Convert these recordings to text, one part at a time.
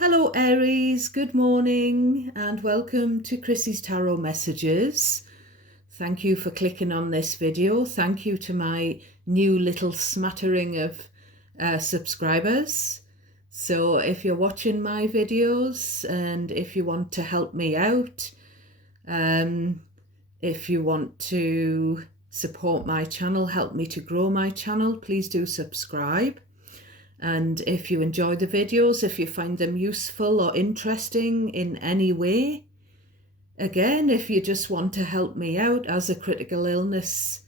Hello Aries, good morning and welcome to Chrissy's Tarot Messages. Thank you for clicking on this video. Thank you to my new little smattering of subscribers. So if you're watching my videos and if you want to help me out, if you want to support my channel, help me to grow my channel, please do subscribe. And if you enjoy the videos, if you find them useful or interesting in any way, again, if you just want to help me out as a critical illness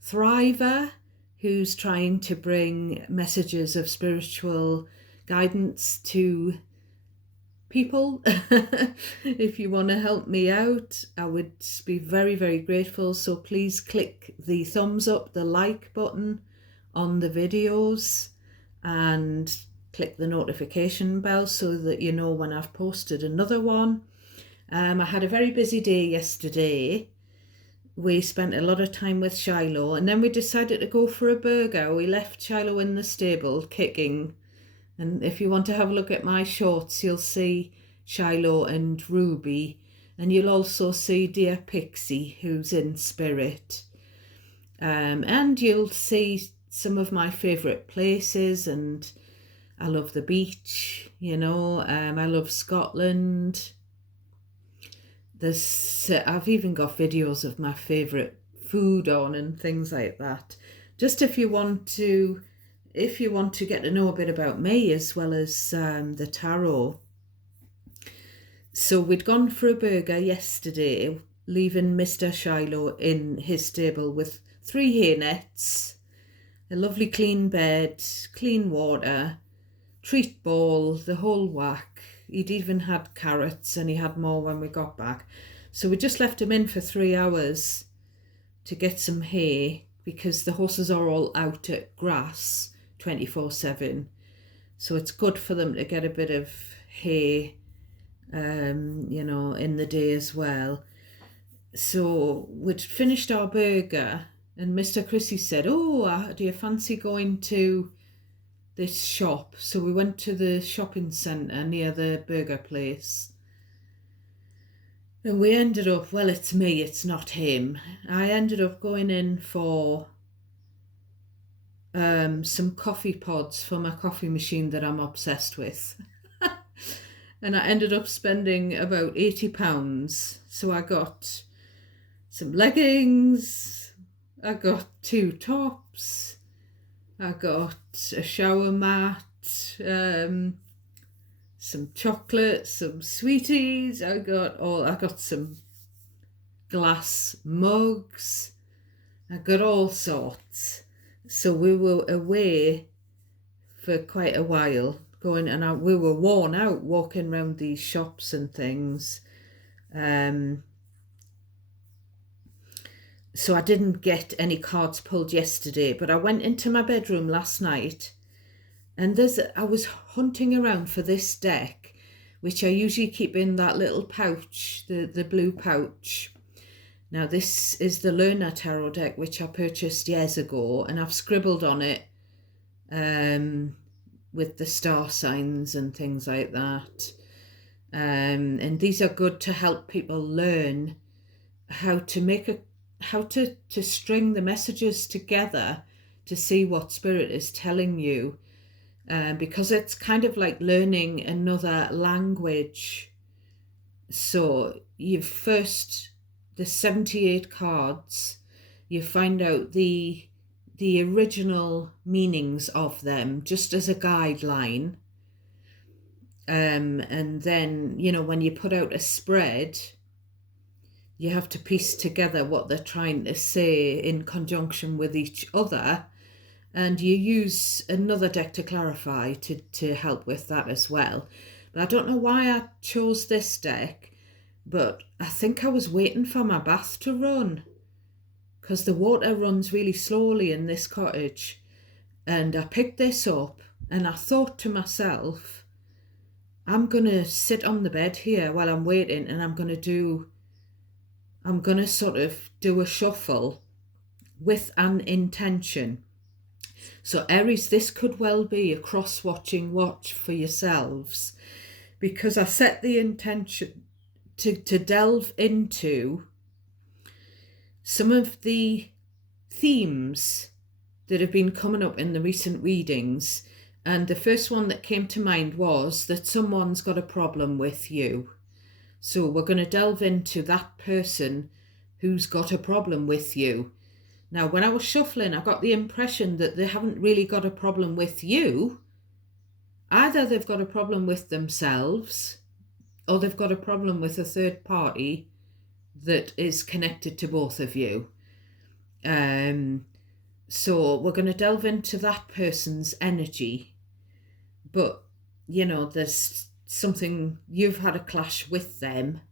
thriver who's trying to bring messages of spiritual guidance to people, if you want to help me out, I would be very, very grateful. So please click the thumbs up, the like button on the videos, and click the notification bell so that you know when I've posted another one. I had a very busy day yesterday. We spent a lot of time with Shiloh and then we decided to go for a burger. We left Shiloh in the stable kicking, and if you want to have a look at my shorts, you'll see Shiloh and Ruby, and you'll also see dear Pixie who's in spirit, and you'll see some of my favourite places. And I love the beach, I love Scotland. I've even got videos of my favourite food on and things like that. Just if you want to get to know a bit about me as well as the tarot. So we'd gone for a burger yesterday, leaving Mr. Shiloh in his stable with 3 hay nets, a lovely clean bed, clean water, treat bowl, the whole whack. He'd even had carrots and he had more when we got back. So we just left him in for 3 hours to get some hay because the horses are all out at grass 24/7. So it's good for them to get a bit of hay, in the day as well. So we'd finished our burger and Mr. Chrissy said, do you fancy going to this shop? So we went to the shopping centre near the burger place. And we ended up, well, it's me, it's not him. I ended up going in for some coffee pods for my coffee machine that I'm obsessed with. And I ended up spending about £80. So I got some leggings, I got 2 tops, I got a shower mat, some chocolate, some sweeties. I got some glass mugs. I got all sorts. So we were away for quite a while going, and we were worn out walking around these shops and things. So I didn't get any cards pulled yesterday, but I went into my bedroom last night and I was hunting around for this deck, which I usually keep in that little pouch, the blue pouch. Now this is the Learner Tarot deck, which I purchased years ago, and I've scribbled on it with the star signs and things like that. And these are good to help people learn how to string the messages together to see what spirit is telling you, because it's kind of like learning another language. So the 78 cards, you find out the original meanings of them just as a guideline, and then when you put out a spread, you have to piece together what they're trying to say in conjunction with each other, and you use another deck to clarify to help with that as well. But I don't know why I chose this deck, but I think I was waiting for my bath to run, because the water runs really slowly in this cottage, and I picked this up and I thought to myself, I'm going to sit on the bed here while I'm waiting, and I'm going to sort of do a shuffle with an intention. So Aries, this could well be a cross-watching watch for yourselves, because I set the intention to delve into some of the themes that have been coming up in the recent readings. And the first one that came to mind was that someone's got a problem with you. So we're going to delve into that person who's got a problem with you. Now, when I was shuffling, I got the impression that they haven't really got a problem with you. Either they've got a problem with themselves, or they've got a problem with a third party that is connected to both of you. So we're going to delve into that person's energy. But, you know, there's something, you've had a clash with them.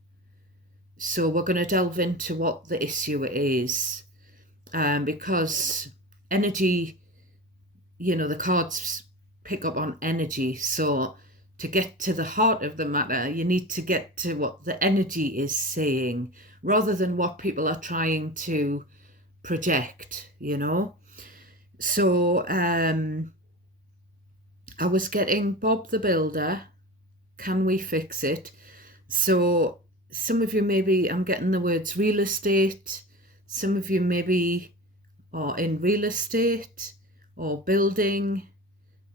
So we're going to delve into what the issue is. Because energy, you know, the cards pick up on energy. So to get to the heart of the matter, you need to get to what the energy is saying, rather than what people are trying to project, you know. So I was getting Bob the Builder, can we fix it? So some of you maybe, I'm getting the words real estate, some of you maybe are in real estate or building,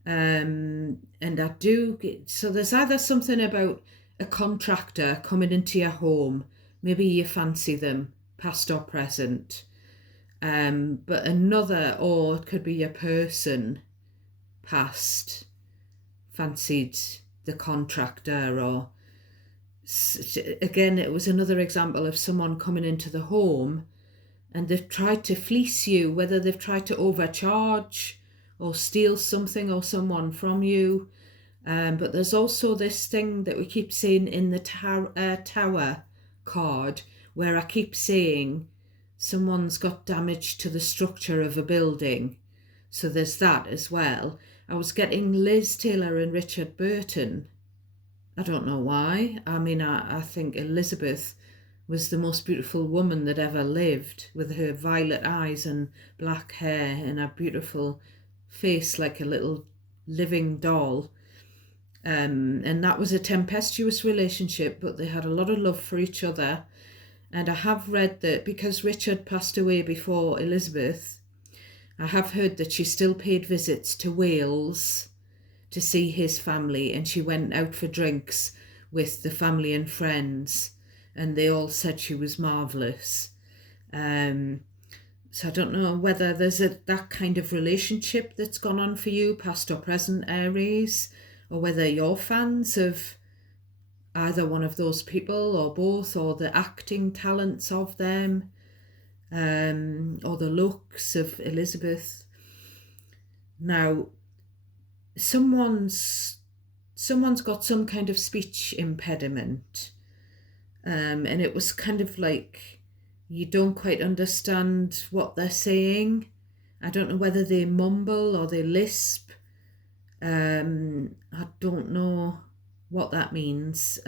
and I do get, so there's either something about a contractor coming into your home, maybe you fancy them, past or present, but another, or it could be a person past fancied the contractor, or again, it was another example of someone coming into the home and they've tried to fleece you, whether they've tried to overcharge or steal something or someone from you. But there's also this thing that we keep seeing in the tower card, where I keep saying someone's got damage to the structure of a building. So there's that as well. I was getting Liz Taylor and Richard Burton. I don't know why. I mean, I think Elizabeth was the most beautiful woman that ever lived, with her violet eyes and black hair and a beautiful face like a little living doll. And that was a tempestuous relationship, but they had a lot of love for each other. And I have read that because Richard passed away before Elizabeth, I have heard that she still paid visits to Wales to see his family, and she went out for drinks with the family and friends, and they all said she was marvellous. So I don't know whether there's that kind of relationship that's gone on for you, past or present, Aries, or whether you're fans of either one of those people or both, or the acting talents of them, or the looks of Elizabeth. Now, someone's got some kind of speech impediment, and it was kind of like you don't quite understand what they're saying. I don't know whether they mumble or they lisp. I don't know what that means.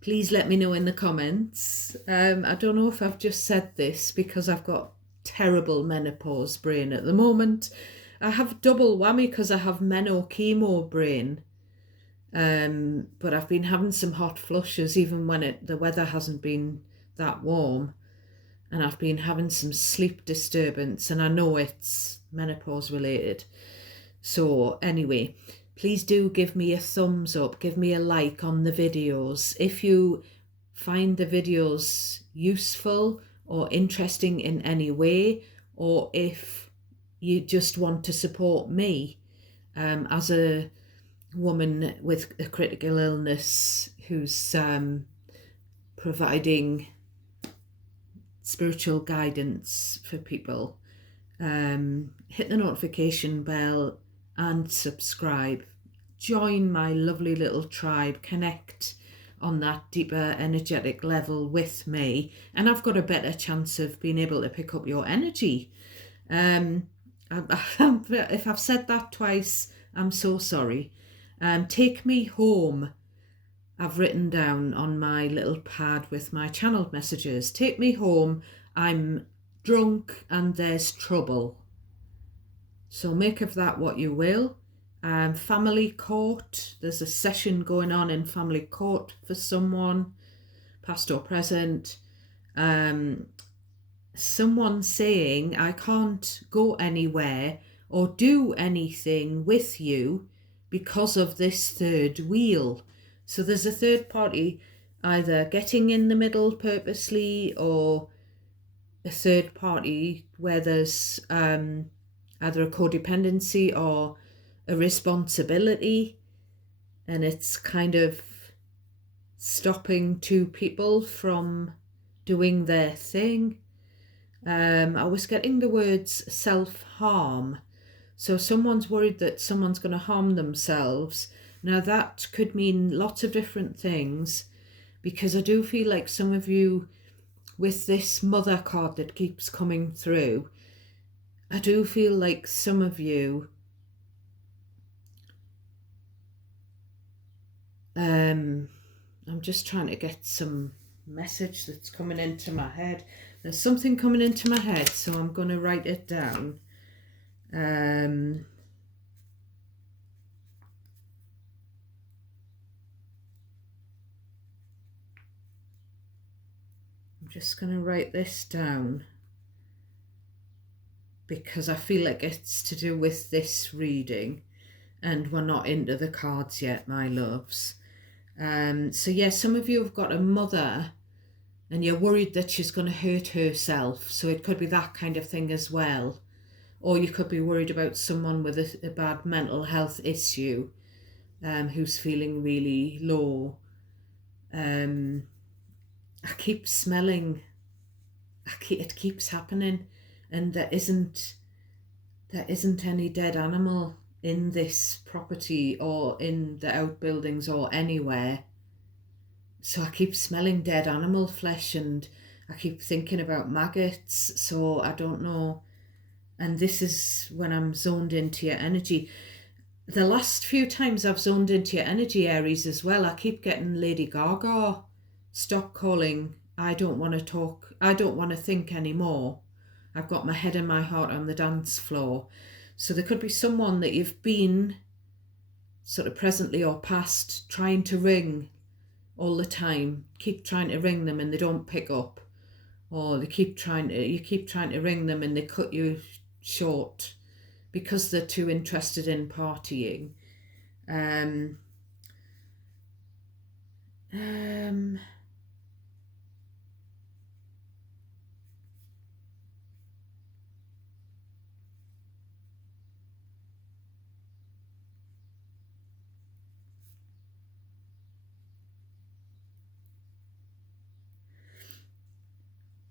Please let me know in the comments. I don't know if I've just said this because I've got terrible menopause brain at the moment. I have double whammy because I have chemo brain. But I've been having some hot flushes even when the weather hasn't been that warm. And I've been having some sleep disturbance, and I know it's menopause related. So anyway, please do give me a thumbs up, give me a like on the videos. If you find the videos useful or interesting in any way, or if you just want to support me as a woman with a critical illness who's providing spiritual guidance for people, hit the notification bell and subscribe. Join my lovely little tribe, connect on that deeper energetic level with me, and I've got a better chance of being able to pick up your energy. If I've said that twice, I'm so sorry. Take me home, I've written down on my little pad with my channeled messages. Take me home, I'm drunk and there's trouble. So make of that what you will. family court. There's a session going on in family court for someone, past or present. Someone saying, I can't go anywhere or do anything with you because of this third wheel. So there's a third party either getting in the middle purposely, or a third party where there's either a codependency or a responsibility, and it's kind of stopping two people from doing their thing. I was getting the words self-harm. So someone's worried that someone's going to harm themselves. Now that could mean lots of different things, because I do feel like some of you, with this mother card that keeps coming through, I do feel like some of you I'm just trying to get some message that's coming into my head. There's something coming into my head, so I'm going to write it down. I'm just going to write this down because I feel like it's to do with this reading, and we're not into the cards yet, my loves. So yeah, some of you have got a mother and you're worried that she's going to hurt herself. So it could be that kind of thing as well. Or you could be worried about someone with a bad mental health issue, who's feeling really low. I keep smelling, it keeps happening, and there isn't any dead animal in this property or in the outbuildings or anywhere. So I keep smelling dead animal flesh, and I keep thinking about maggots, so I don't know. And this is when I'm zoned into your energy. The last few times I've zoned into your energy, Aries, as well, I keep getting Lady Gaga. Stop calling. I don't want to talk. I don't want to think anymore. I've got my head and my heart on the dance floor. So there could be someone that you've been sort of presently or past trying to ring all the time. Keep trying to ring them and they don't pick up. Or you keep trying to ring them and they cut you short because they're too interested in partying.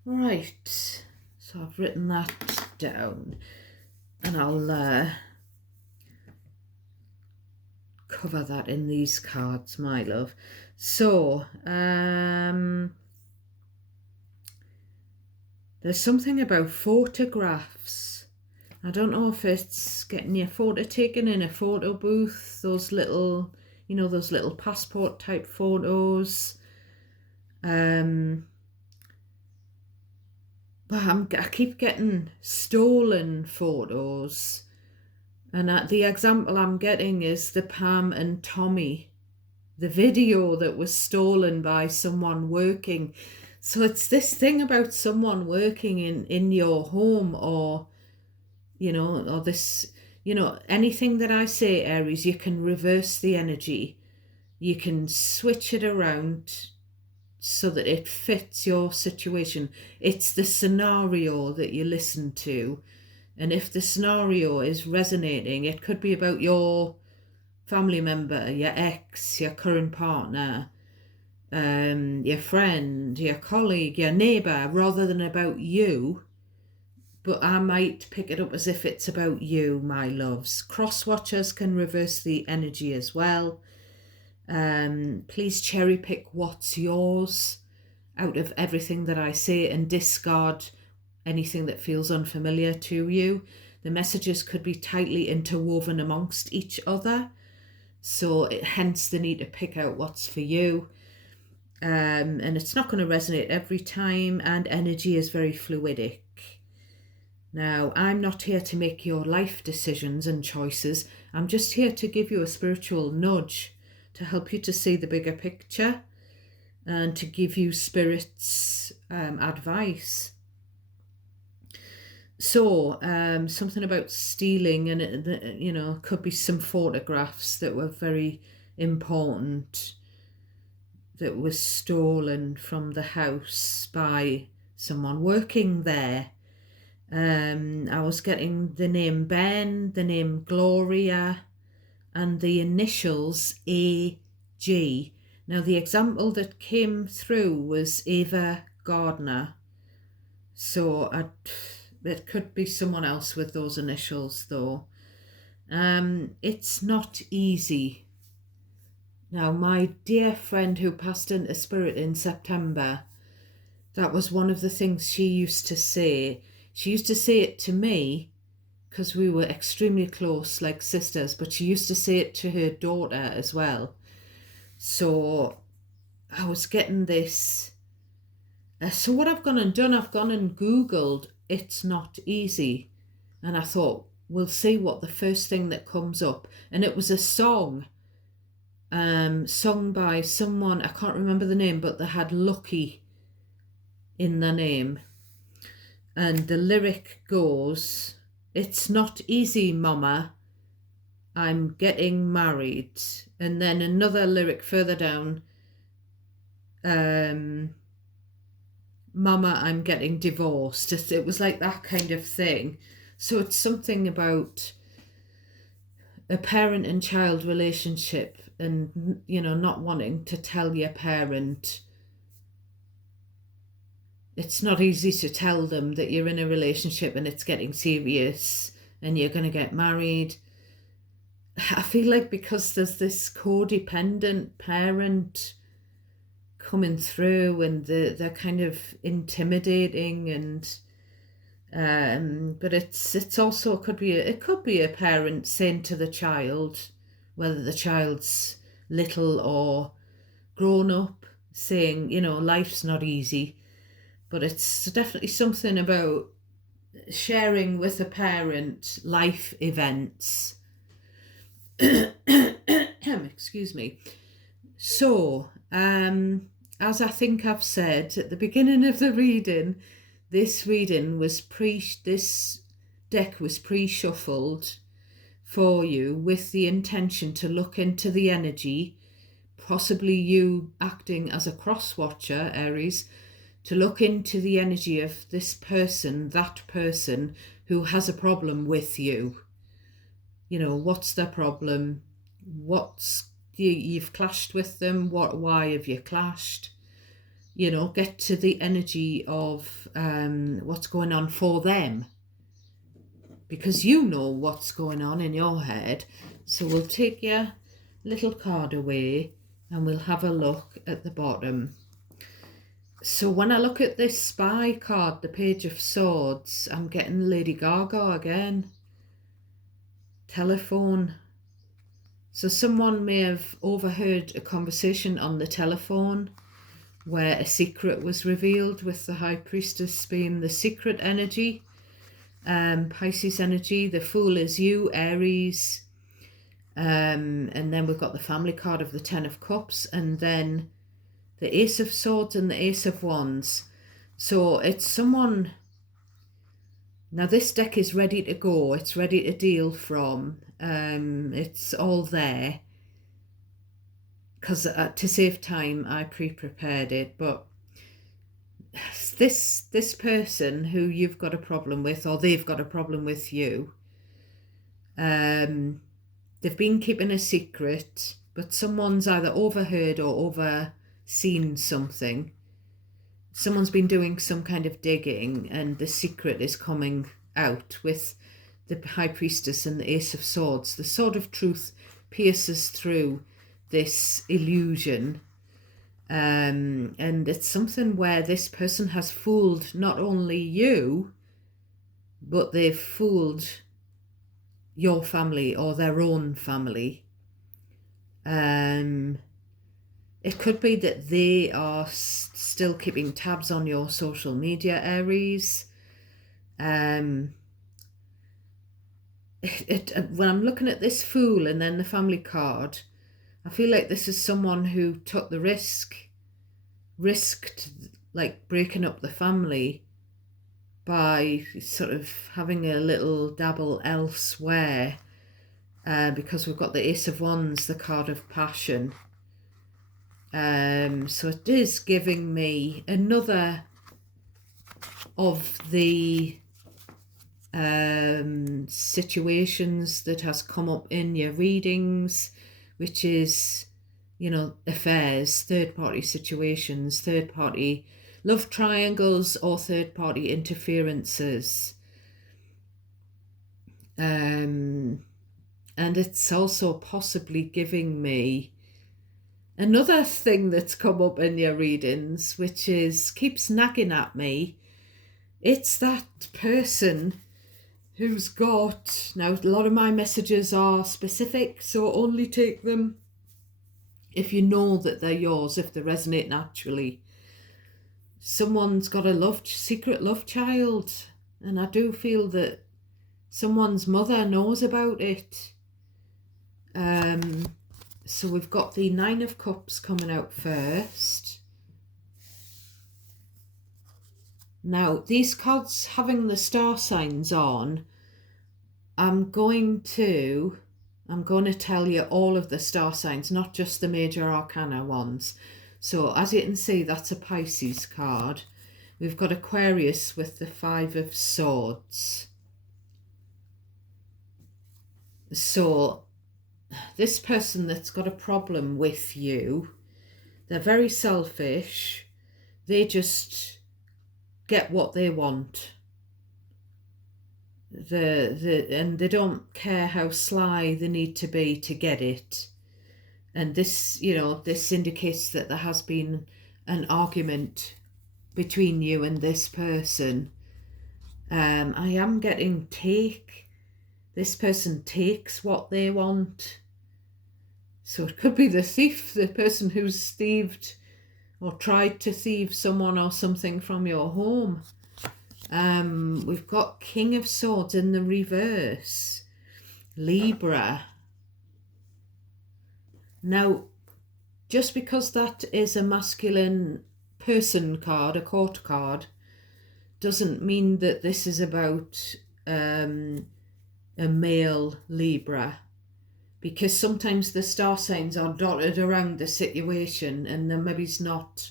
Right, so I've written that down, and I'll cover that in these cards, my love. So there's something about photographs. I don't know if it's getting your photo taken in a photo booth, those little, those little passport type photos. But I keep getting stolen photos. And the example I'm getting is the Pam and Tommy, the video that was stolen by someone working. So it's this thing about someone working in your home, or, or this, anything that I say, Aries, you can reverse the energy. You can switch it around so that it fits your situation. It's the scenario that you listen to. And if the scenario is resonating, it could be about your family member, your ex, your current partner, your friend, your colleague, your neighbour, rather than about you. But I might pick it up as if it's about you, my loves. Cross watchers can reverse the energy as well. Please cherry pick what's yours out of everything that I say and discard anything that feels unfamiliar to you. The messages could be tightly interwoven amongst each other, so hence the need to pick out what's for you. And it's not going to resonate every time, and energy is very fluidic. Now, I'm not here to make your life decisions and choices. I'm just here to give you a spiritual nudge to help you to see the bigger picture and to give you Spirit's advice. So something about stealing, and it could be some photographs that were very important that was stolen from the house by someone working there. I was getting the name Ben, the name Gloria, and the initials AG. Now, the example that came through was Ava Gardner. So it could be someone else with those initials, though. It's not easy. Now, my dear friend who passed into spirit in September, that was one of the things she used to say. She used to say it to me because we were extremely close, like sisters, but she used to say it to her daughter as well. So I was getting this. So what I've gone and done, I've gone and Googled "it's not easy." And I thought, we'll see what the first thing that comes up. And it was a song, sung by someone, I can't remember the name, but they had Lucky in their name. And the lyric goes, "It's not easy, mama, I'm getting married." And then another lyric further down, "Mama, I'm getting divorced." It was like that kind of thing. So it's something about a parent and child relationship, and not wanting to tell your parent. It's not easy to tell them that you're in a relationship and it's getting serious and you're going to get married. I feel like because there's this codependent parent coming through, and they're kind of intimidating, and but it's also could be a parent saying to the child, whether the child's little or grown up, saying, life's not easy. But it's definitely something about sharing with a parent life events. Excuse me. So, as I think I've said at the beginning of the reading, this deck was pre-shuffled for you with the intention to look into the energy, possibly you acting as a cross-watcher, Aries, to look into the energy of this person, that person who has a problem with you. What's their problem? You've clashed with them. Why have you clashed? Get to the energy of what's going on for them. Because you know what's going on in your head. So we'll take your little card away and we'll have a look at the bottom. So when I look at this spy card, the Page of Swords, I'm getting Lady Gaga again. Telephone. So someone may have overheard a conversation on the telephone where a secret was revealed, with the High Priestess being the secret energy. Pisces energy, the Fool is you, Aries. And then we've got the family card of the Ten of Cups, and then the Ace of Swords and the Ace of Wands. So it's someone. Now this deck is ready to go. It's ready to deal from. It's all there. Because to save time, I pre-prepared it. But this person who you've got a problem with, or they've got a problem with you, they've been keeping a secret, but someone's either overheard or overseen something. Someone's been doing some kind of digging, and the secret is coming out with the High Priestess and the Ace of Swords. The Sword of Truth pierces through this illusion. And it's something where this person has fooled not only you, but they've fooled your family or their own family. It could be that they are still keeping tabs on your social media, Aries. when I'm looking at this Fool and then the family card, I feel like this is someone who took the risked like breaking up the family by sort of having a little dabble elsewhere, because we've got the Ace of Wands, the card of passion. So it is giving me another of the situations that has come up in your readings, which is, you know, affairs, third-party situations, third-party love triangles, or third-party interferences. And it's also possibly giving me another thing that's come up in your readings, which is keeps nagging at me. It's that person who's got, now a lot of my messages are specific, so only take them if you know that they're yours, if they resonate naturally. Someone's got a secret love child, and I do feel that someone's mother knows about it. So we've got the Nine of Cups coming out first. Now, these cards having the star signs on, I'm going to tell you all of the star signs, not just the major arcana ones. So as you can see, that's a Pisces card. We've got Aquarius with the Five of Swords. So this person that's got a problem with you, they're very selfish. They just get what they want. And they don't care how sly they need to be to get it. And this, you know, this indicates that there has been an argument between you and this person. I am getting take. This person takes what they want. So it could be the thief, the person who's thieved or tried to thieve someone or something from your home. We've got King of Swords in the reverse. Libra. Now, just because that is a masculine person card, a court card, doesn't mean that this is about a male Libra, because sometimes the star signs are dotted around the situation and then maybe it's not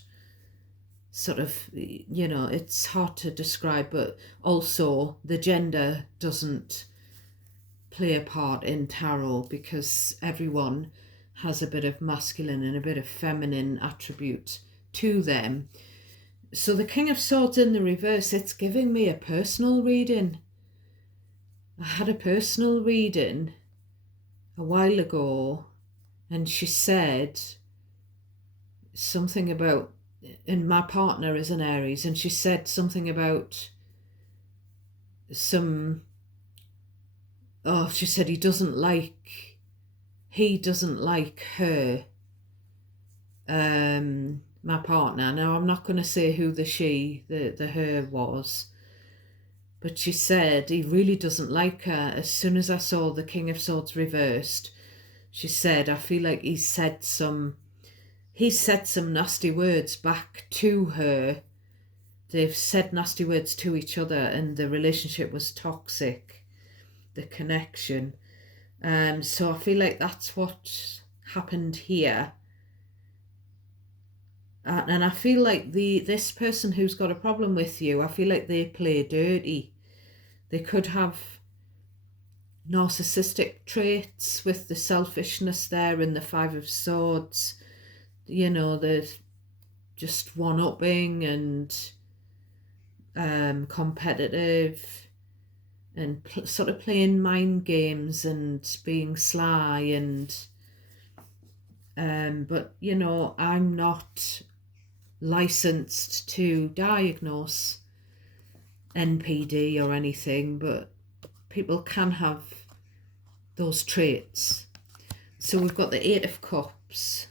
sort of, you know, it's hard to describe, but also the gender doesn't play a part in tarot because everyone has a bit of masculine and a bit of feminine attribute to them. So the King of Swords in the reverse, it's giving me a personal reading. I had a personal reading a while ago, and she said something about, and my partner is an Aries, and she said something about she said he doesn't like her, my partner. Now I'm not going to say who the her was, but she said he really doesn't like her. As soon as I saw the King of Swords reversed, she said, I feel like he said some nasty words back to her. They've said nasty words to each other and the relationship was toxic, the connection. So I feel like that's what happened here. And I feel like this person who's got a problem with you, I feel like they play dirty. They could have narcissistic traits with the selfishness there in the Five of Swords. You know, they're just one-upping and competitive and sort of playing mind games and being sly and but you know, I'm not licensed to diagnose NPD or anything, but people can have those traits. So we've got the Eight of Cups.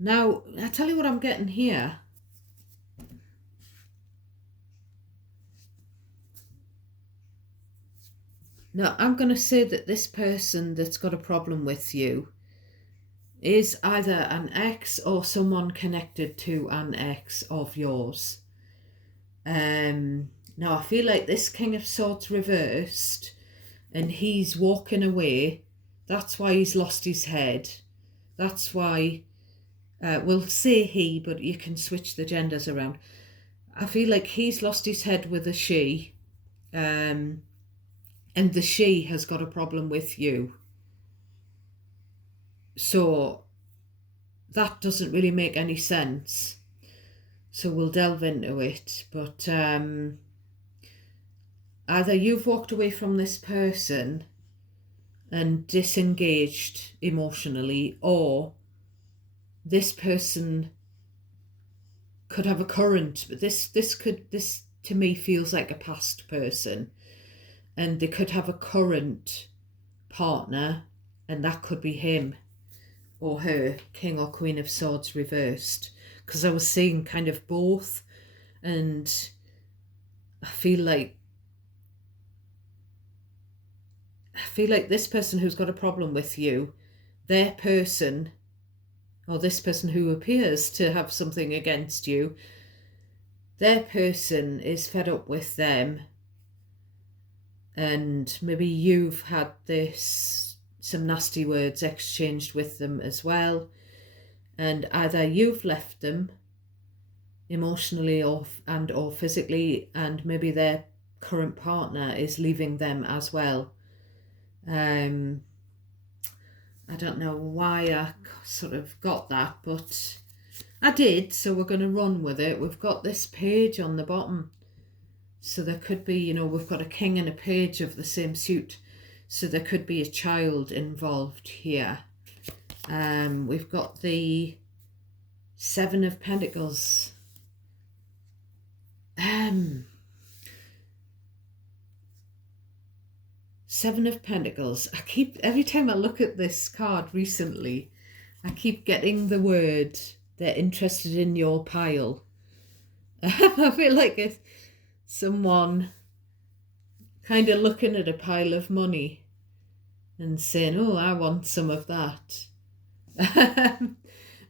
Now, I tell you what I'm getting here. Now, I'm going to say that this person that's got a problem with you is either an ex or someone connected to an ex of yours. Now, I feel like this King of Swords reversed and he's walking away. That's why he's lost his head. That's why, we'll say he, but you can switch the genders around. I feel like he's lost his head with a she, and the she has got a problem with you. So that doesn't really make any sense. So we'll delve into it. But either you've walked away from this person and disengaged emotionally, or this person could have a current, but this to me feels like a past person, and they could have a current partner, and that could be him or her, King or Queen of Swords reversed, because I was seeing kind of both, and I feel like this person who's got a problem with you, their person, or this person who appears to have something against you, their person is fed up with them, and maybe you've had some nasty words exchanged with them as well, and either you've left them emotionally or physically, and maybe their current partner is leaving them as well. I don't know why I sort of got that, but I did, so we're going to run with it. We've got this page on the bottom, so there could be, we've got a king and a page of the same suit, so there could be a child involved here. We've got the Seven of Pentacles. Seven of Pentacles. Every time I look at this card recently, I keep getting the word, they're interested in your pile. I feel like it's someone kind of looking at a pile of money and saying, oh, I want some of that.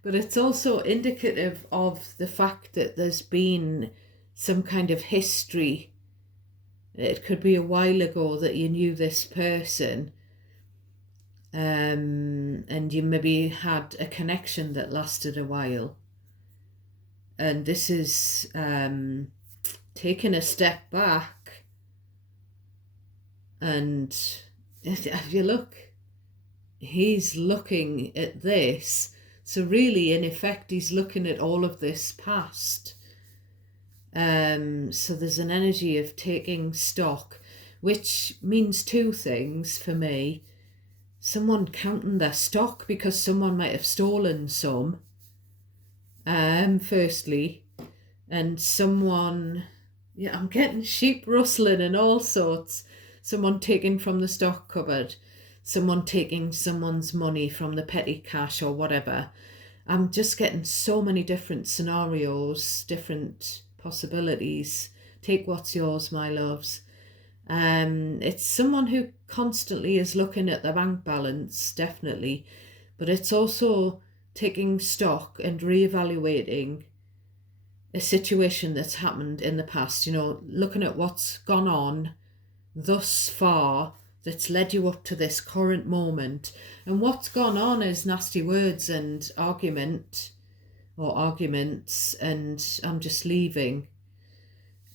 But it's also indicative of the fact that there's been some kind of history. It could be a while ago that you knew this person, and you maybe had a connection that lasted a while. And this is taking a step back, and if you look, he's looking at this. So really, in effect, he's looking at all of this past. So there's an energy of taking stock, which means two things for me. Someone counting their stock because someone might have stolen some, firstly, and someone, I'm getting sheep rustling and all sorts. Someone taking from the stock cupboard, someone taking someone's money from the petty cash or whatever. I'm just getting so many different scenarios, different possibilities. Take what's yours, my loves. It's someone who constantly is looking at the bank balance, definitely, but it's also taking stock and reevaluating a situation that's happened in the past, looking at what's gone on thus far that's led you up to this current moment. And what's gone on is nasty words and arguments, and I'm just leaving.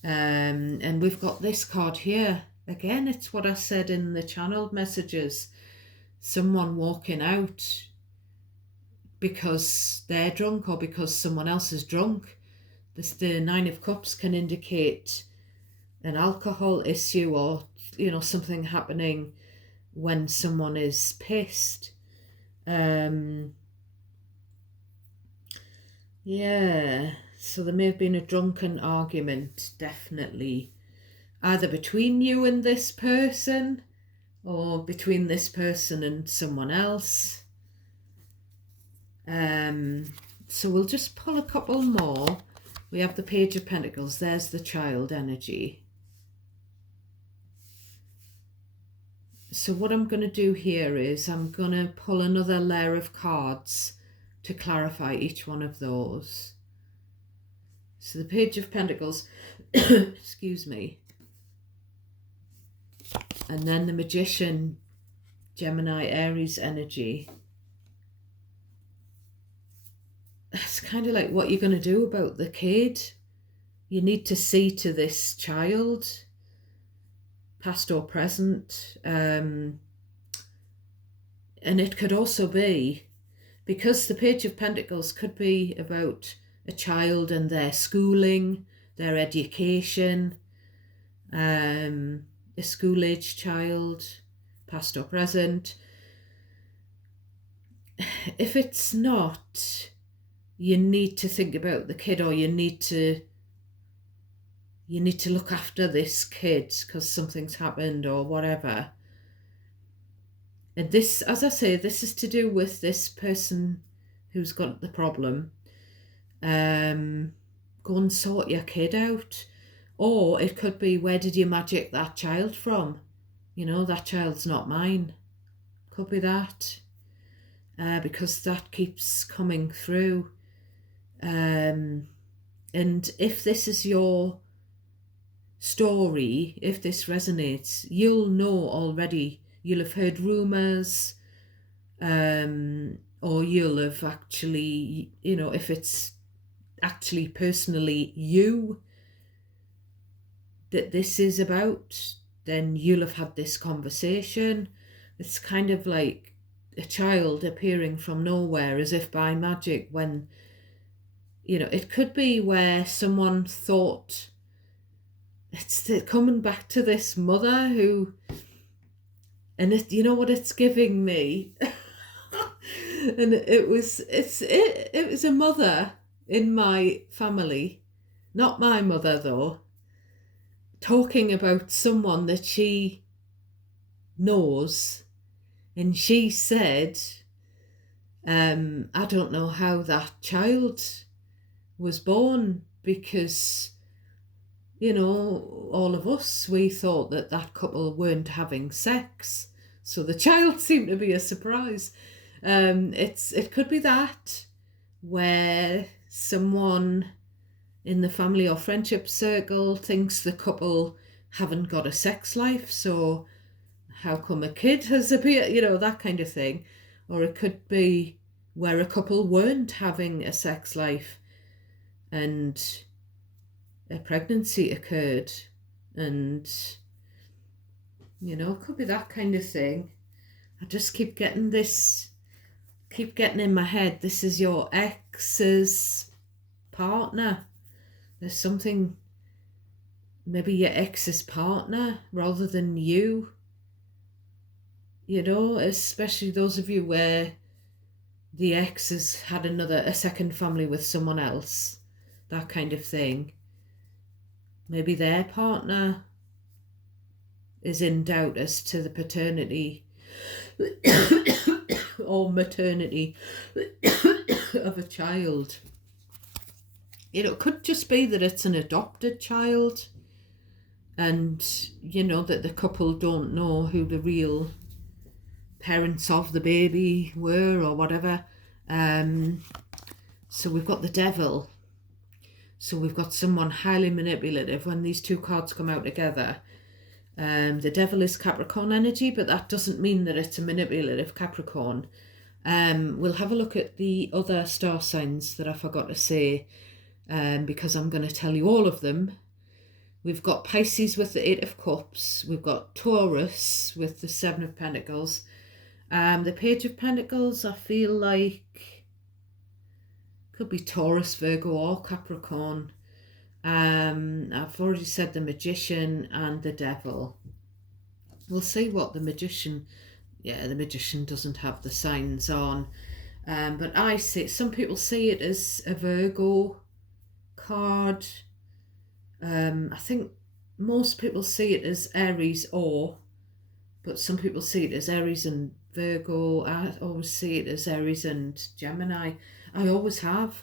And we've got this card here. Again, it's what I said in the channeled messages. Someone walking out because they're drunk or because someone else is drunk. The Nine of Cups can indicate an alcohol issue, or something happening when someone is pissed. Yeah, so there may have been a drunken argument, definitely, either between you and this person or between this person and someone else. So we'll just pull a couple more. We have the Page of Pentacles. There's the child energy. So what I'm going to do here is I'm going to pull another layer of cards to clarify each one of those. So the Page of Pentacles, excuse me, and then the Magician, Gemini, Aries energy. That's kind of like what you're going to do about the kid. You need to see to this child, past or present. And it could also be, because the Page of Pentacles could be about a child and their schooling, their education, a school-age child, past or present. If it's not, you need to think about the kid, or you need to look after this kid because something's happened or whatever. And this, as I say, this is to do with this person who's got the problem. Go and sort your kid out. Or it could be, where did you magic that child from? You know, that child's not mine. Could be that. Because that keeps coming through. And if this is your story, if this resonates, you'll know already. You'll have heard rumours, or you'll have actually, you know, if it's actually personally you that this is about, then you'll have had this conversation. It's kind of like a child appearing from nowhere as if by magic, when, you know, it could be where someone thought, it's coming back to this mother who, and it, you know what it's giving me? And it was a mother in my family, not my mother though, talking about someone that she knows, and she said, I don't know how that child was born, because, you know, all of us, we thought that that couple weren't having sex, so the child seemed to be a surprise. It could be that, where someone in the family or friendship circle thinks the couple haven't got a sex life, so how come a kid has appeared, you know, that kind of thing. Or it could be where a couple weren't having a sex life and a pregnancy occurred, and, you know, it could be that kind of thing. I just keep getting in my head, this is your ex's partner. There's something, maybe your ex's partner rather than you, you know, especially those of you where the ex has had a second family with someone else, that kind of thing. Maybe their partner is in doubt as to the paternity or maternity of a child. You know, it could just be that it's an adopted child, and, you know, that the couple don't know who the real parents of the baby were or whatever. So we've got the Devil. So we've got someone highly manipulative. When these two cards come out together, the Devil is Capricorn energy, but that doesn't mean that it's a manipulative Capricorn. We'll have a look at the other star signs that I forgot to say, because I'm going to tell you all of them. We've got Pisces with the Eight of Cups. We've got Taurus with the Seven of Pentacles. The Page of Pentacles, I feel like, could be Taurus, Virgo, or Capricorn. I've already said the Magician and the Devil. We'll see what the Magician, the Magician doesn't have the signs on. But I see, some people see it as a Virgo card. I think most people see it as Aries but some people see it as Aries and Virgo. I always see it as Aries and Gemini. I always have.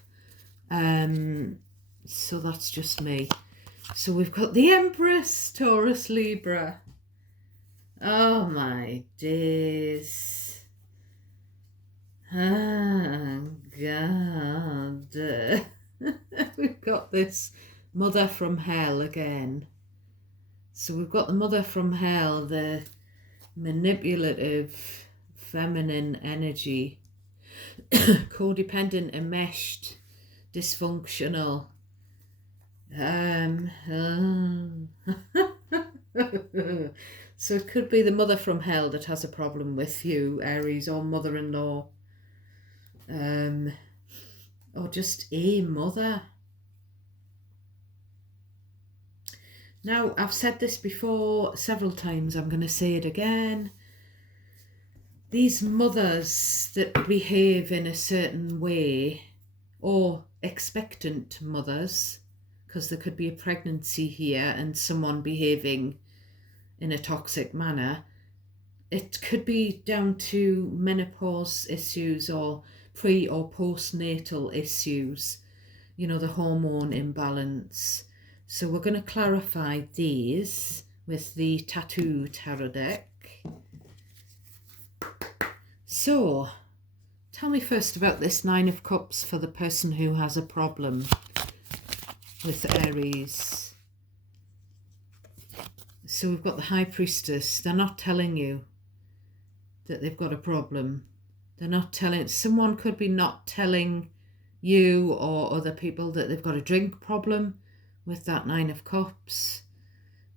So that's just me. So we've got the Empress, Taurus, Libra. Oh my days. Oh God. We've got this mother from hell again. So we've got the mother from hell, the manipulative feminine energy, codependent, enmeshed, dysfunctional. So it could be the mother from hell that has a problem with you, Aries, or mother-in-law, or just a mother. Now, I've said this before several times, I'm going to say it again. These mothers that behave in a certain way, or expectant mothers, because there could be a pregnancy here and someone behaving in a toxic manner, it could be down to menopause issues or pre or postnatal issues, you know, the hormone imbalance. So we're going to clarify these with the Tattoo Tarot deck. So, tell me first about this Nine of Cups for the person who has a problem with Aries. So we've got the High Priestess. They're not telling you that they've got a problem. They're not telling, someone could be not telling you or other people that they've got a drink problem with that Nine of Cups.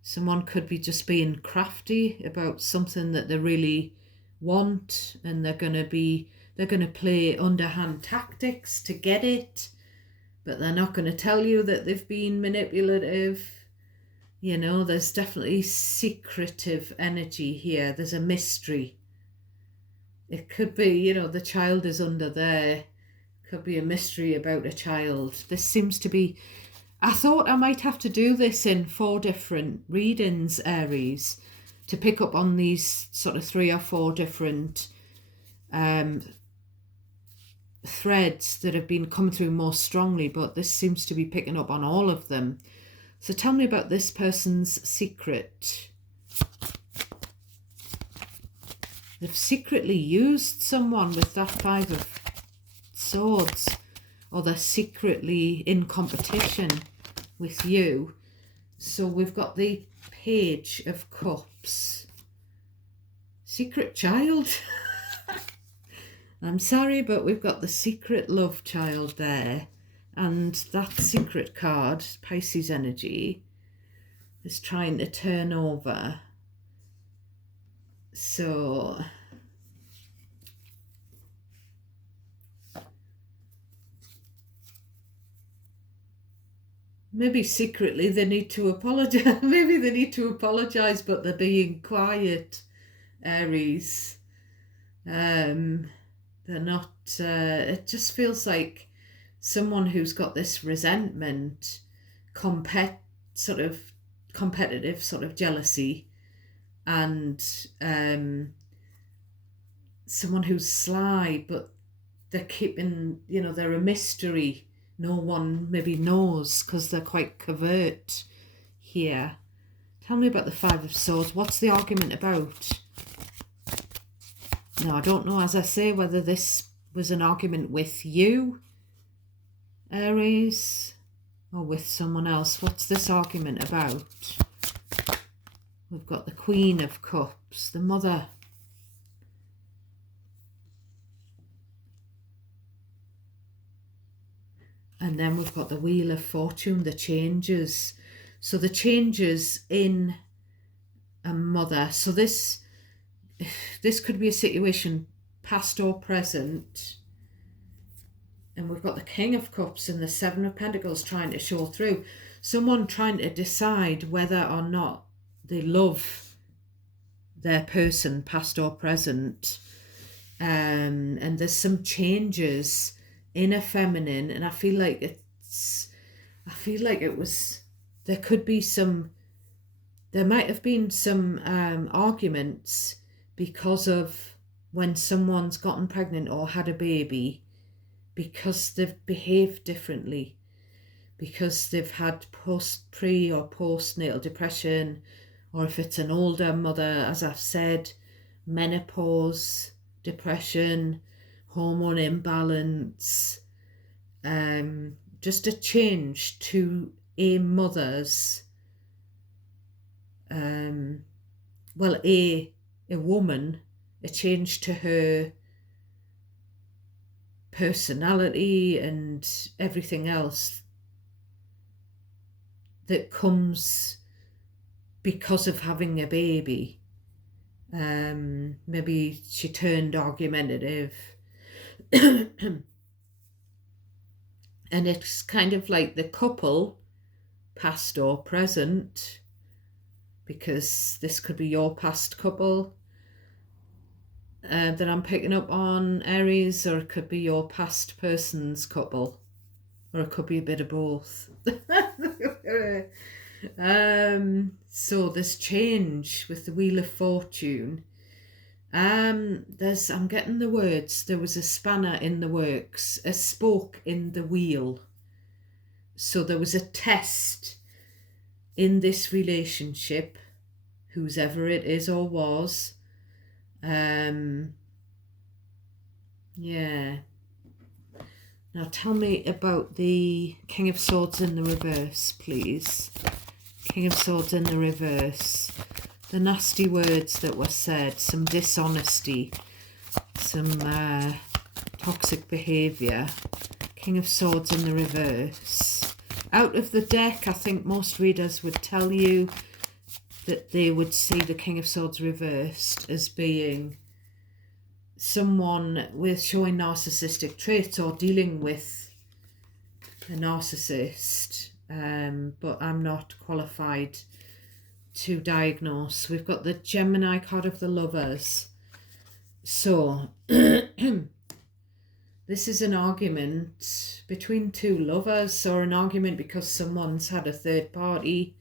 Someone could be just being crafty about something that they really want, and they're going to play underhand tactics to get it, but they're not going to tell you that they've been manipulative. You know, there's definitely secretive energy here. There's a mystery. It could be, you know, the child is under there. Could be a mystery about a child. This seems to be, I thought I might have to do this in 4 different readings, Aries, to pick up on these sort of 3 or 4 different threads that have been coming through more strongly, but this seems to be picking up on all of them. So tell me about this person's secret. They've secretly used someone with that 5 of Swords, or they're secretly in competition with you. So we've got the Page of Cups. Secret child. I'm sorry, but we've got the secret love child there. And that secret card, Pisces energy, is trying to turn over. So maybe secretly they need to apologize. Maybe they need to apologize, but they're being quiet, Aries. They're not, it just feels like someone who's got this resentment, sort of competitive sort of jealousy, and someone who's sly, but they're keeping, you know, they're a mystery. No one maybe knows because they're quite covert here. Tell me about the 5 of Swords. What's the argument about? Now, I don't know, as I say, whether this was an argument with you, Aries, or with someone else. What's this argument about? We've got the Queen of Cups, the Mother. And then we've got the Wheel of Fortune, the changes. So the changes in a mother. So this could be a situation, past or present. And we've got the King of Cups and the 7 of Pentacles trying to show through. Someone trying to decide whether or not they love their person, past or present. And there's some changes in a feminine, and I feel like it was, there might have been some arguments because of when someone's gotten pregnant or had a baby, because they've behaved differently, because they've had pre or postnatal depression, or if it's an older mother, as I've said, menopause, depression, hormone imbalance, just a change to a mother's, a woman, a change to her personality and everything else that comes because of having a baby. Maybe she turned argumentative. And it's kind of like the couple, past or present, because this could be your past couple that I'm picking up on, Aries, or it could be your past person's couple, or it could be a bit of both. So this change with the Wheel of Fortune, I'm getting the words, there was a spanner in the works, a spoke in the wheel. So there was a test in this relationship, whose ever it is or was. Yeah. Now tell me about the King of Swords in the reverse, please. King of Swords in the reverse. The nasty words that were said, some dishonesty, some toxic behaviour. King of Swords in the reverse. Out of the deck, I think most readers would tell you that they would see the King of Swords reversed as being someone with showing narcissistic traits or dealing with a narcissist, but I'm not qualified to diagnose. We've got the Gemini card of the Lovers. So this is an argument between two lovers, or an argument because someone's had a third party.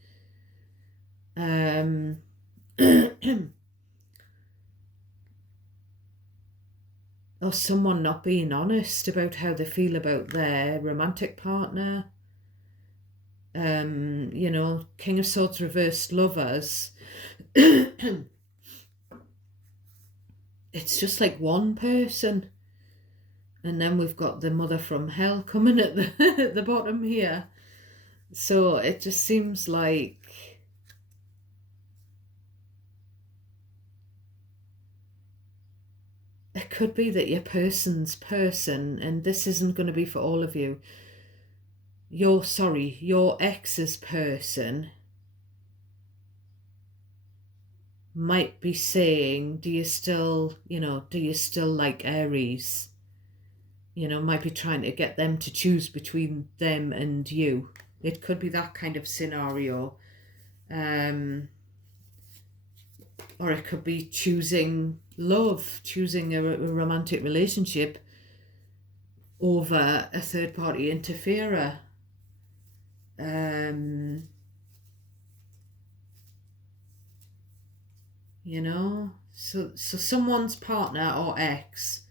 Or someone not being honest about how they feel about their romantic partner. King of Swords reversed lovers. It's just like one person. And then we've got the Mother from Hell coming at the bottom here. So it just seems like it could be that your person's person, and this isn't going to be for all of you, your ex's person might be saying, do you still like Aries? Might be trying to get them to choose between them and you. It could be that kind of scenario. Or it could be choosing love, choosing a romantic relationship over a third party interferer. So someone's partner or ex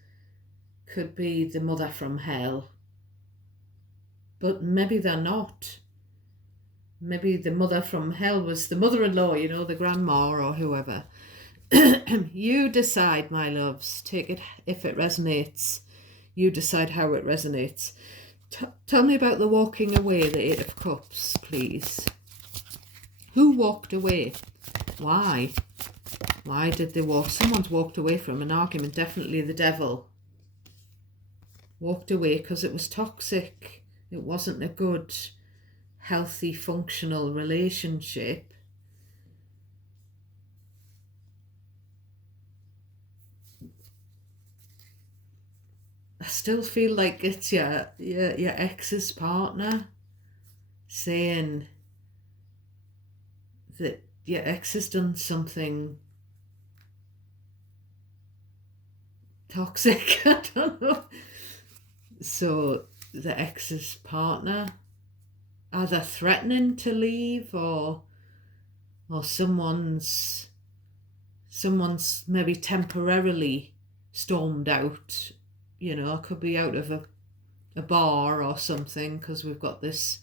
could be the Mother from Hell, but maybe they're not. Maybe the Mother from Hell was the mother-in-law, the grandma or whoever. You decide, my loves. Take it if it resonates. You decide how it resonates. Tell me about the walking away, the Eight of Cups, please. Who walked away? Why? Why did they walk? Someone's walked away from an argument. Definitely the devil. Walked away because it was toxic. It wasn't a good, healthy, functional relationship. I still feel like it's your ex's partner saying that your ex has done something toxic. I don't know. So the ex's partner, either threatening to leave or someone's maybe temporarily stormed out. It could be out of a bar or something, because we've got this,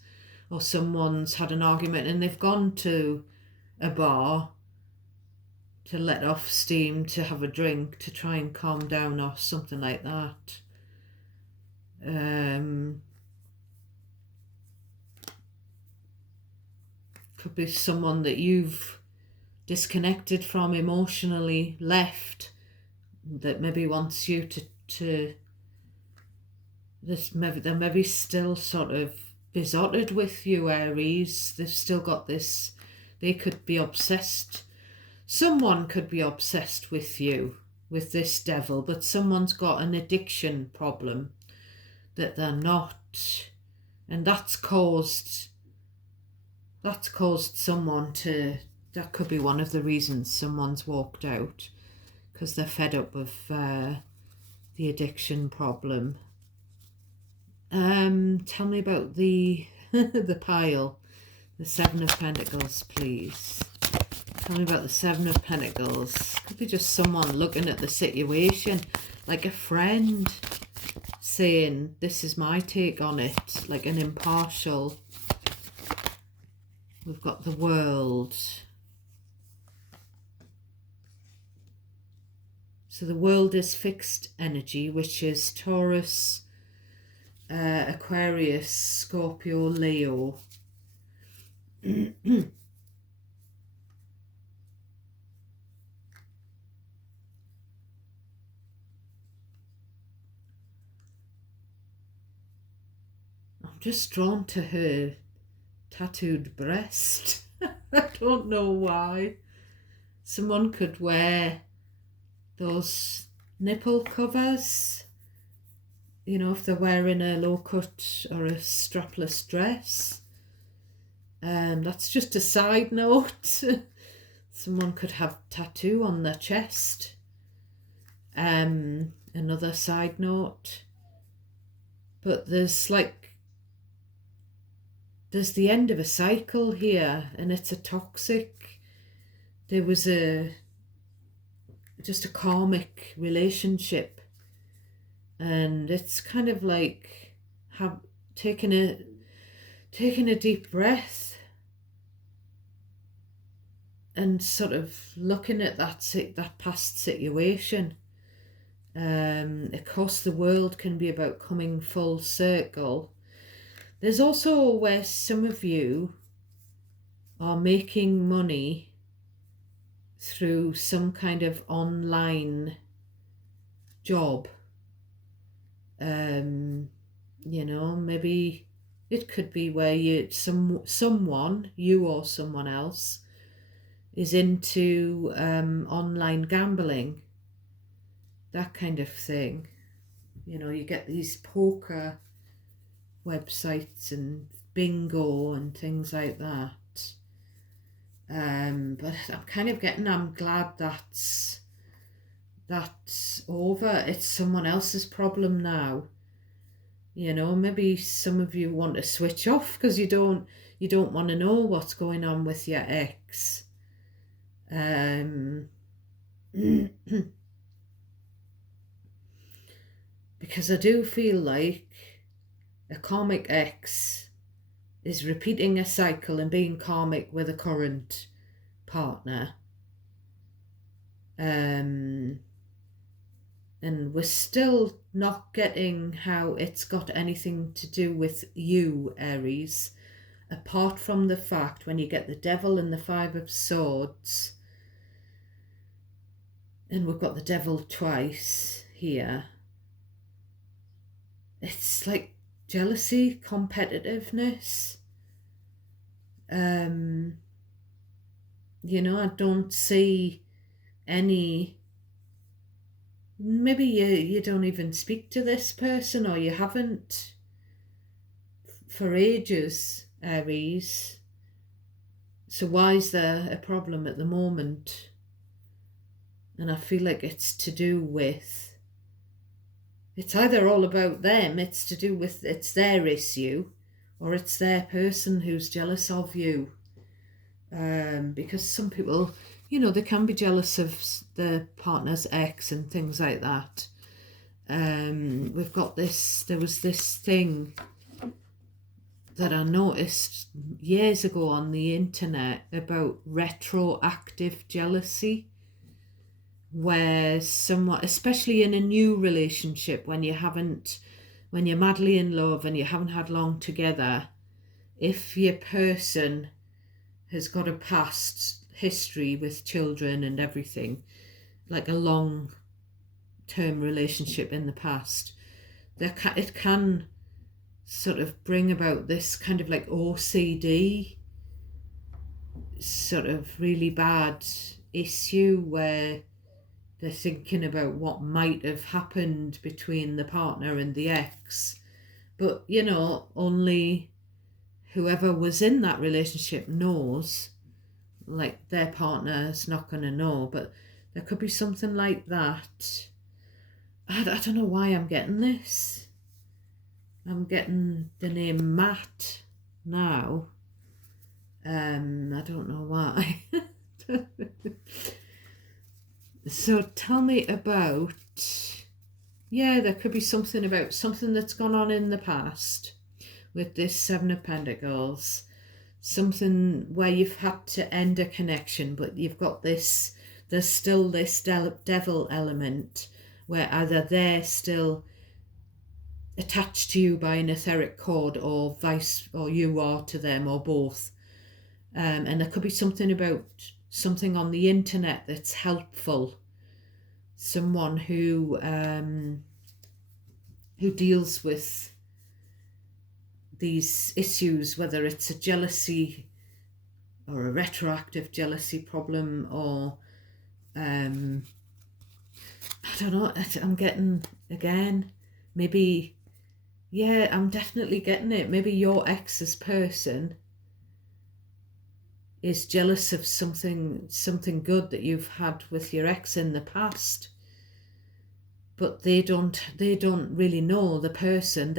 or someone's had an argument and they've gone to a bar let off steam, to have a drink, to try and calm down or something like that. Could be someone that you've disconnected from emotionally, left, that maybe wants you to this, maybe they're maybe still sort of besotted with you, Aries. They've still got this, they could be obsessed. Someone could be obsessed with you, with this devil, but someone's got an addiction problem that they're not, and that's caused someone to, that could be one of the reasons someone's walked out, because they're fed up of the addiction problem. Tell me about the the pile, the Seven of Pentacles, please. Tell me about the Seven of Pentacles. Could be just someone looking at the situation, like a friend saying, this is my take on it, like an impartial. We've got the World. So the World is fixed energy, which is Taurus, Aquarius, Scorpio, Leo. I'm just drawn to her tattooed breast. I don't know why. Someone could wear those nipple covers, you know, if they're wearing a low cut or a strapless dress. That's just a side note. Someone could have tattoo on their chest. Another side note. But there's the end of a cycle here, and it's a toxic. There was just a karmic relationship, and it's kind of like taking a deep breath and sort of looking at that past situation. Of course, the world can be about coming full circle. There's also where some of you are making money through some kind of online job. You know, maybe it could be where someone, you or someone else, is into online gambling, that kind of thing. You know, you get these poker websites and bingo and things like that. But I'm kind of getting, I'm glad that's over. It's someone else's problem now. You know, maybe some of you want to switch off because you don't want to know what's going on with your ex. Because I do feel like a karmic ex is repeating a cycle and being karmic with a current partner. And we're still not getting how it's got anything to do with you, Aries, apart from the fact when you get the Devil and the Five of Swords, and we've got the Devil twice here. It's like jealousy, competitiveness. You know, I don't see any. Maybe you don't even speak to this person, or you haven't for ages, Aries. So why is there a problem at the moment? And I feel like it's to do with, it's either all about them, it's to do with, it's their issue, or it's their person who's jealous of you. Because some people, you know, they can be jealous of their partner's ex and things like that. We've got this, there was this thing that I noticed years ago on the internet about retroactive jealousy. where someone, especially in a new relationship, when you're madly in love and you haven't had long together, if your person has got a past history with children and everything, like a long term relationship in the past, it can sort of bring about this kind of like OCD, sort of really bad issue where they're thinking about what might have happened between the partner and the ex. But, only whoever was in that relationship knows. Like, their partner's not going to know. But there could be something like that. I don't know why I'm getting this. I'm getting the name Matt now. I don't know why. So tell me about, there could be something about something that's gone on in the past with this Seven of Pentacles. Something where you've had to end a connection, but you've got there's still this devil element where either they're still attached to you by an etheric cord or you are to them, or both. And there could be something about something on the internet that's helpful. Someone who deals with these issues, whether it's a jealousy or a retroactive jealousy problem, or I don't know, I'm getting, again, maybe, I'm definitely getting it. Maybe your ex's person is jealous of something good that you've had with your ex in the past, but they don't really know, their person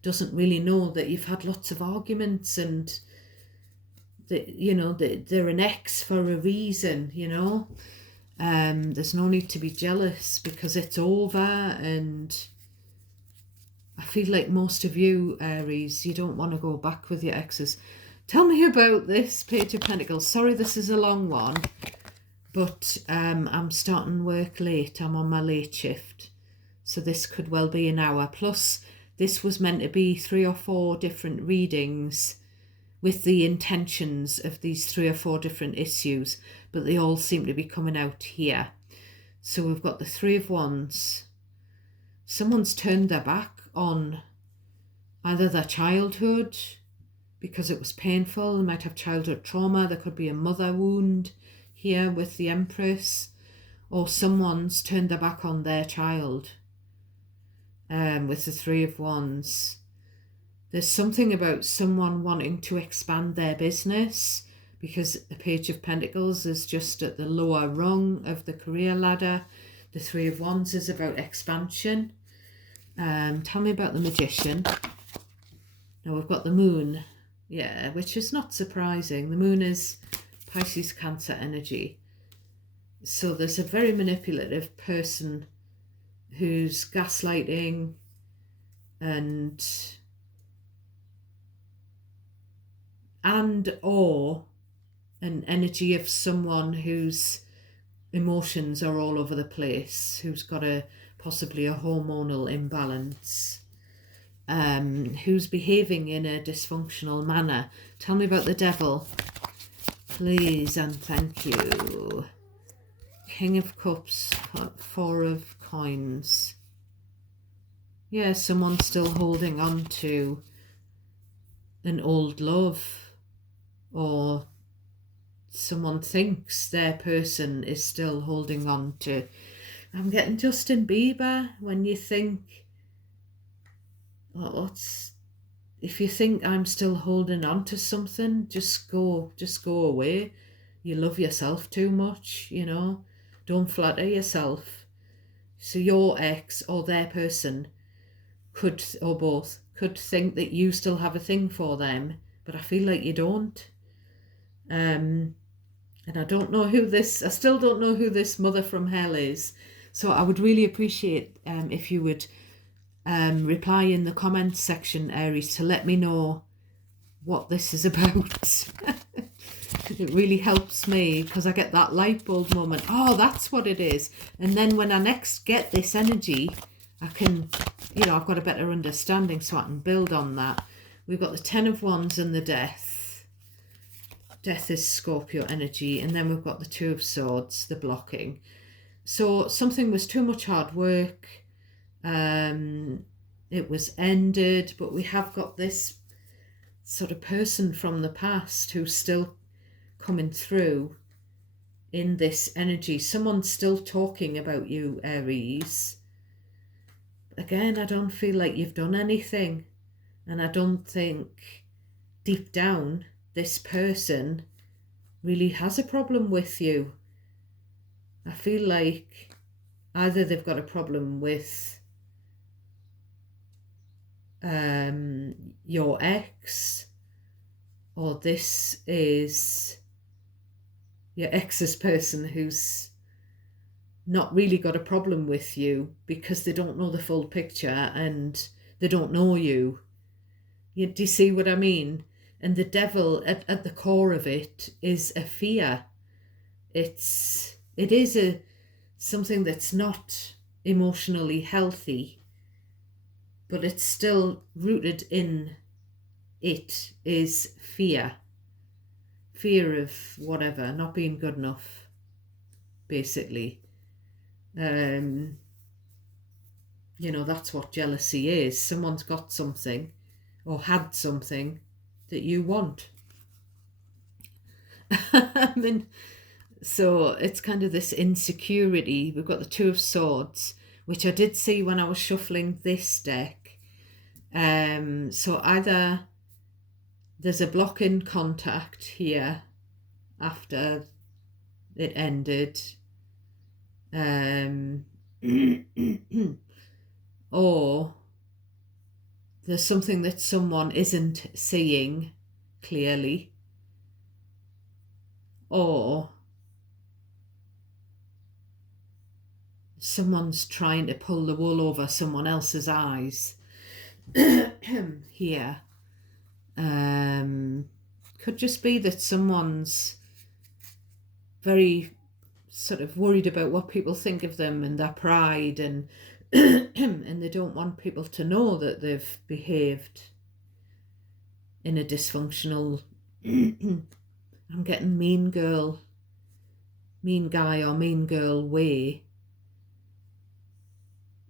doesn't really know that you've had lots of arguments, and that they're an ex for a reason. There's no need to be jealous because it's over. And I feel like most of you, Aries, you don't want to go back with your exes. Tell me about this Page of Pentacles. Sorry, this is a long one, but I'm starting work late. I'm on my late shift, so this could well be an hour. Plus, this was meant to be 3 or 4 different readings with the intentions of these 3 or 4 different issues, but they all seem to be coming out here. So we've got the Three of Wands. Someone's turned their back on either their childhood because it was painful. They might have childhood trauma. There could be a mother wound here with the Empress, or someone's turned their back on their child with the Three of Wands. There's something about someone wanting to expand their business, because the Page of Pentacles is just at the lower rung of the career ladder. The Three of Wands is about expansion. Tell me about the Magician. Now we've got the Moon, which is not surprising. The Moon is Pisces, Cancer energy. So there's a very manipulative person who's gaslighting or an energy of someone whose emotions are all over the place, who's got possibly a hormonal imbalance, who's behaving in a dysfunctional manner. Tell me about the Devil, please, and thank you. King of Cups, 4 of Coins. Someone's still holding on to an old love, or someone thinks their person is still holding on to. I'm getting Justin Bieber. When you think, if you think I'm still holding on to something, just go away. You love yourself too much, Don't flatter yourself. So your ex or their person could, or both, could think that you still have a thing for them, but I feel like you don't. And I still don't know who this mother from hell is. So I would really appreciate if you would reply in the comments section, Aries, to let me know what this is about. It really helps me because I get that light bulb moment. Oh, that's what it is. And then when I next get this energy, I can, you know, I've got a better understanding so I can build on that. We've got the Ten of Wands and the Death. Death is Scorpio energy. And then we've got the Two of Swords, the blocking. So something was too much hard work. It was ended, but we have got this sort of person from the past who's still coming through in this energy. Someone's still talking about you, Aries. Again, I don't feel like you've done anything, and I don't think deep down this person really has a problem with you. I feel like either they've got a problem with your ex, or this is your ex's person who's not really got a problem with you because they don't know the full picture and they don't know you. Do you see what I mean? And the devil at the core of it is a fear. It is something that's not emotionally healthy, but it's still rooted in it is fear. Fear of whatever, not being good enough, basically. You know, that's what jealousy is. Someone's got something or had something that you want. I mean, so it's kind of this insecurity. We've got the Two of Swords, which I did see when I was shuffling this deck. So either there's a block in contact here after it ended, or there's something that someone isn't seeing clearly, or someone's trying to pull the wool over someone else's eyes here. Could just be that someone's very sort of worried about what people think of them and their pride, and and they don't want people to know that they've behaved in a dysfunctional I'm getting mean guy or mean girl way.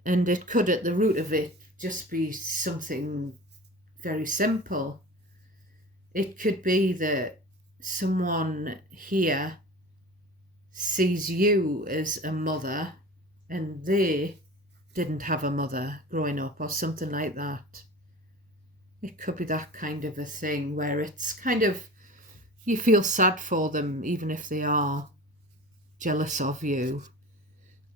And it could, at the root of it, just be something very simple. It could be that someone here sees you as a mother and they didn't have a mother growing up or something like that. It could be that kind of a thing where it's kind of, you feel sad for them even if they are jealous of you.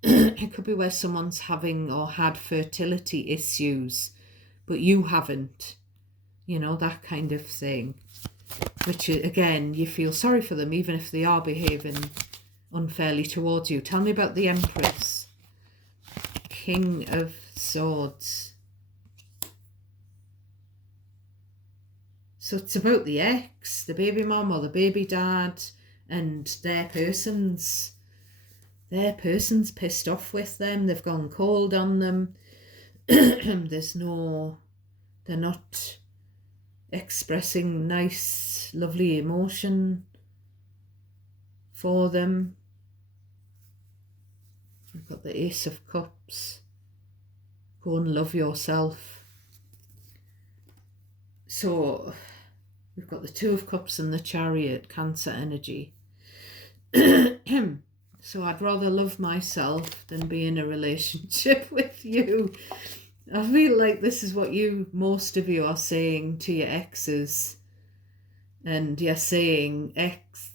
It could be where someone's having or had fertility issues but you haven't, you know, that kind of thing, which again, you feel sorry for them even if they are behaving unfairly towards you. Tell me about the Empress. King of Swords. So it's about the ex, the baby mom or the baby dad, and their person's pissed off with them. They've gone cold on them. They're not expressing nice, lovely emotion for them. We've got the Ace of Cups. Go and love yourself. So we've got the Two of Cups and the Chariot, Cancer energy. So I'd rather love myself than be in a relationship with you. I feel like this is what most of you are saying to your exes. And you're saying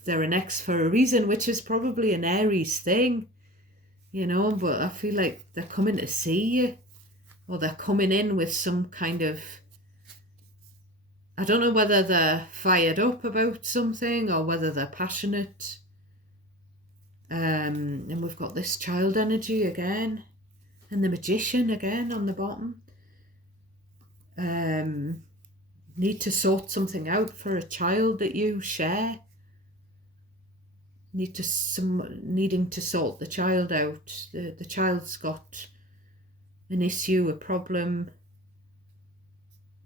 they're an ex for a reason, which is probably an Aries thing, you know, but I feel like they're coming to see you, or they're coming in with some kind of, I don't know whether they're fired up about something or whether they're passionate. And we've got this child energy again, and the Magician again on the bottom. Need to sort something out for a child that you share. needing to sort the child out. The child's got an issue, a problem,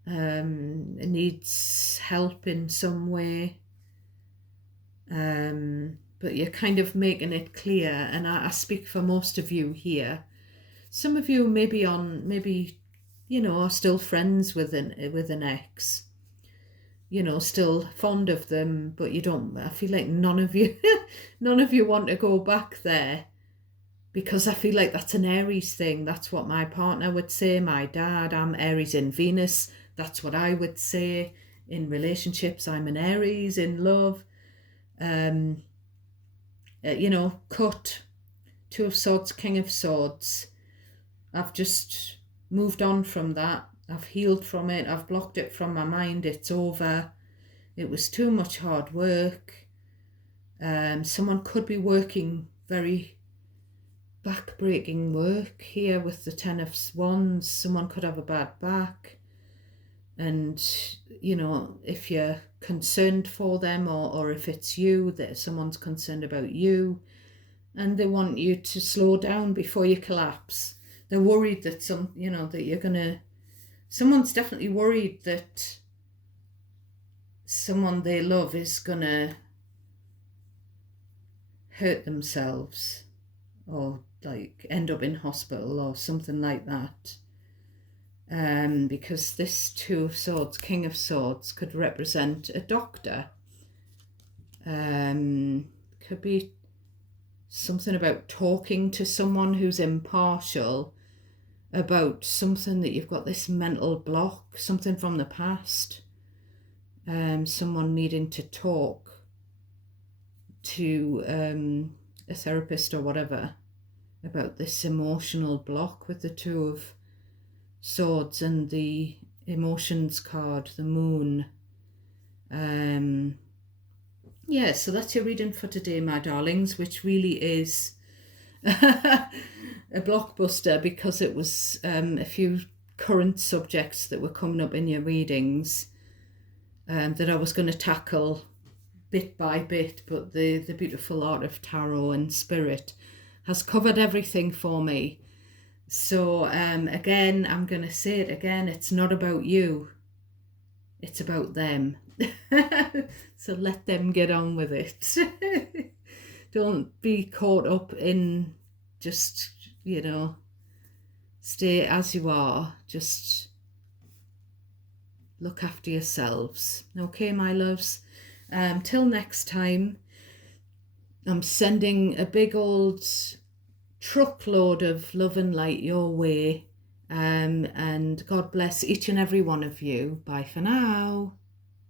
it needs help in some way. But you're kind of making it clear, and I speak for most of you here. Some of you maybe are still friends with an ex, still fond of them, but you don't. I feel like none of you want to go back there, because I feel like that's an Aries thing. That's what my partner would say. My dad, I'm Aries in Venus. That's what I would say in relationships. I'm an Aries in love. Cut. Two of Swords, King of Swords. I've just moved on from that. I've healed from it. I've blocked it from my mind. It's over. It was too much hard work. Someone could be working very back-breaking work here with the Ten of Wands. Someone could have a bad back. And, if you're concerned for them, or if it's you, that someone's concerned about you, and they want you to slow down before you collapse. They're worried that someone's definitely worried that someone they love is gonna hurt themselves, or like end up in hospital or something like that. Because this Two of Swords, King of Swords, could represent a doctor. Could be something about talking to someone who's impartial about something that you've got this mental block, something from the past. Someone needing to talk to a therapist or whatever about this emotional block with the Two of Swords and the emotions card, the Moon. So that's your reading for today, my darlings, which really is a blockbuster, because it was a few current subjects that were coming up in your readings that I was going to tackle bit by bit, but the beautiful art of tarot and spirit has covered everything for me. So again, I'm going to say it again, it's not about you, it's about them. So let them get on with it. Don't be caught up in just, stay as you are. Just look after yourselves. Okay, my loves? Till next time, I'm sending a big old truckload of love and light your way. And God bless each and every one of you. Bye for now.